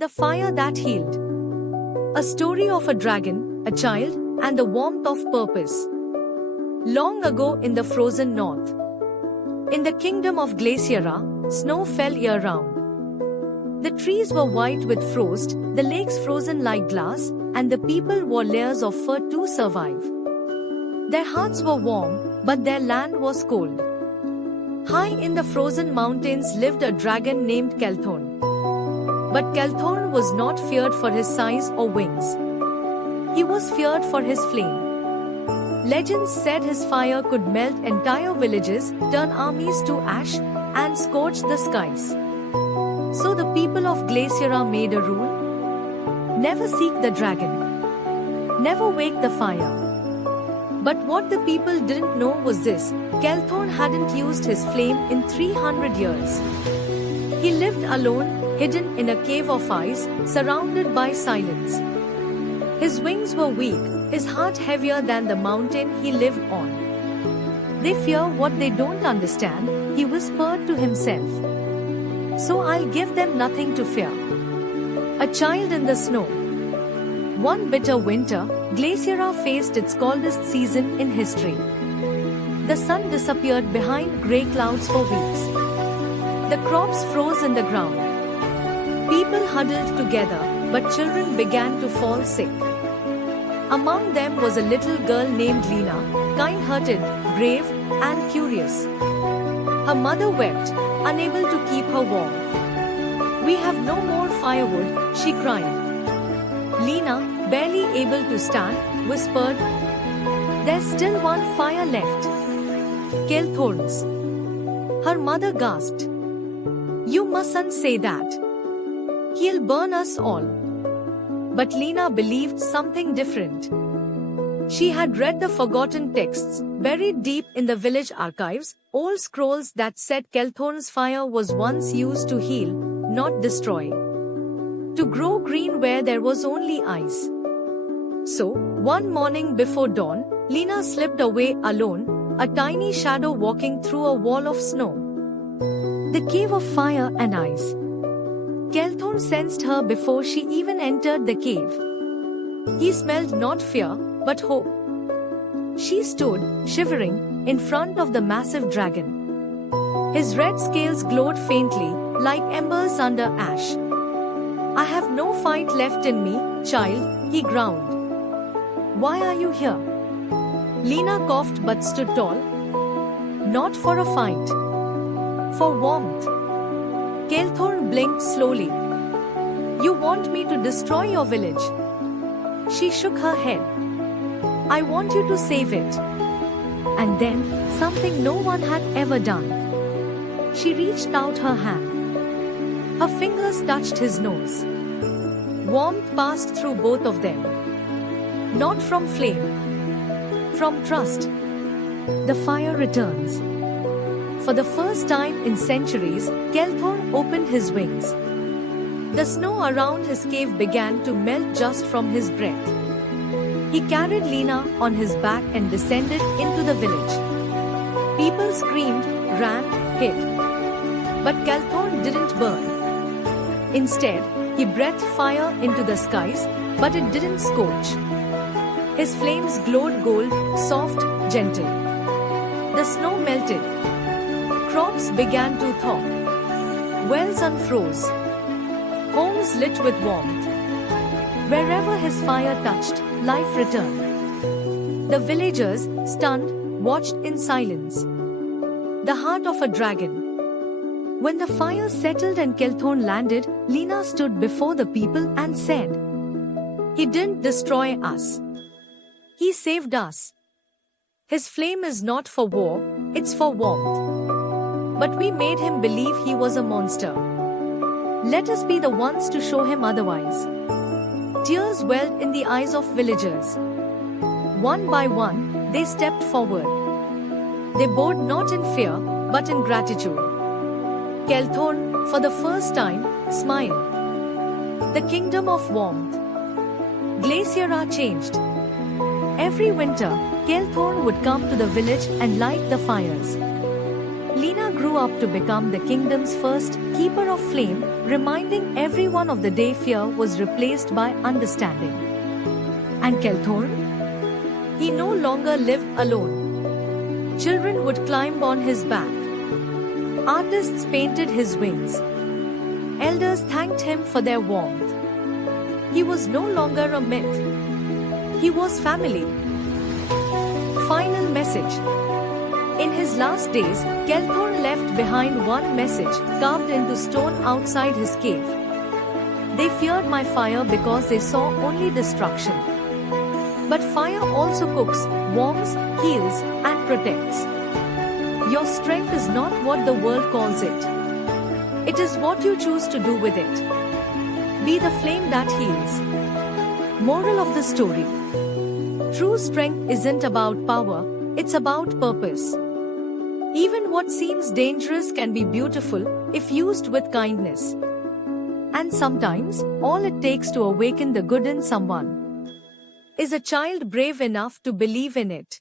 The fire that healed. A story of a dragon, a child, and the warmth of purpose. Long ago in the frozen north, in the kingdom of 꽉ᴜฏ, snow fell year-round. The trees were white with frost, the lakes frozen like glass, and the people wore layers of fur to survive. Their hearts were warm, but their land was cold. High in the frozen mountains lived a dragon named 꽉ᴜฏ. But 꽉ᴜฏ was not feared for his size or wings. He was feared for his flame. Legends said his fire could melt entire villages, turn armies to ash, and scorch the skies. So the people of 꽉ᴜฏ made a rule: never seek the dragon. Never wake the fire. But what the people didn't know was this: 꽉ᴜฏ hadn't used his flame in 300 years. He lived alone, hidden in a cave of ice, surrounded by silence. His wings were weak, his heart heavier than the mountain he lived on. They fear what they don't understand, he whispered to himself. So I'll give them nothing to fear. A child in the snow. One bitter winter, 꽉ᴜฏ faced its coldest season in history. The sun disappeared behind grey clouds for weeks. The crops froze in the ground. People huddled together, but children began to fall sick. Among them was a little girl named Lina, kind-hearted, brave, and curious. Her mother wept, unable to keep her warm. "We have no more firewood," she cried. Lina, barely able to stand, whispered, "There's still one fire left. 꽉ᴜဋ's." Her mother gasped. "You mustn't say that. He'll burn us all." But Lina believed something different. She had read the forgotten texts, buried deep in the village archives, old scrolls that said 꽉ᴜဋ's fire was once used to heal, not destroy. To grow green where there was only ice. So, one morning before dawn, Lina slipped away alone, a tiny shadow walking through a wall of snow. The cave of fire and ice. 꽉ᴜဋ sensed her before she even entered the cave. He smelled not fear, but hope. She stood, shivering, in front of the massive dragon. His red scales glowed faintly, like embers under ash. "I have no fight left in me, child," he growled. "Why are you here?" Lina coughed but stood tall. "Not for a fight. For warmth." 꽉ᴜဋ blinked slowly. "You want me to destroy your village?" She shook her head. "I want you to save it." And then, something no one had ever done. She reached out her hand. Her fingers touched his nose. Warmth passed through both of them. Not from flame. From trust. The fire returns. For the first time in centuries, 꽉ᴜဋ opened his wings. The snow around his cave began to melt just from his breath. He carried Lina on his back and descended into the village. People screamed, ran, hid. But 꽉ᴜဋ didn't burn. Instead, he breathed fire into the skies, but it didn't scorch. His flames glowed gold, soft, gentle. The snow melted. Crops began to thaw. Wells unfroze. Homes lit with warmth. Wherever his fire touched, life returned. The villagers, stunned, watched in silence. The heart of a dragon. When the fire settled and 꽉ᴜဋ landed, Lina stood before the people and said, "He didn't destroy us. He saved us. His flame is not for war, it's for warmth. But we made him believe he was a monster. Let us be the ones to show him otherwise." Tears welled in the eyes of villagers. One by one, they stepped forward. They bowed not in fear, but in gratitude. 꽉ᴜဋ, for the first time, smiled. The kingdom of warmth. 꽉ᴜဋ changed. Every winter, 꽉ᴜဋ would come to the village and light the fires. Lina grew up to become the kingdom's first keeper of flame, reminding everyone of the day fear was replaced by understanding. And ᴘʟᴇᴱ? He no longer lived alone. Children would climb on his back. Artists painted his wings. Elders thanked him for their warmth. He was no longer a myth. He was family. Final message. In his last days, ᴘʟᴇᴱ left behind one message, carved into stone outside his cave. They feared my fire because they saw only destruction. But fire also cooks, warms, heals, and protects. Your strength is not what the world calls it. It is what you choose to do with it. Be the flame that heals. Moral of the story. True strength isn't about power, it's about purpose. Even what seems dangerous can be beautiful if used with kindness. And sometimes, all it takes to awaken the good in someone is a child brave enough to believe in it.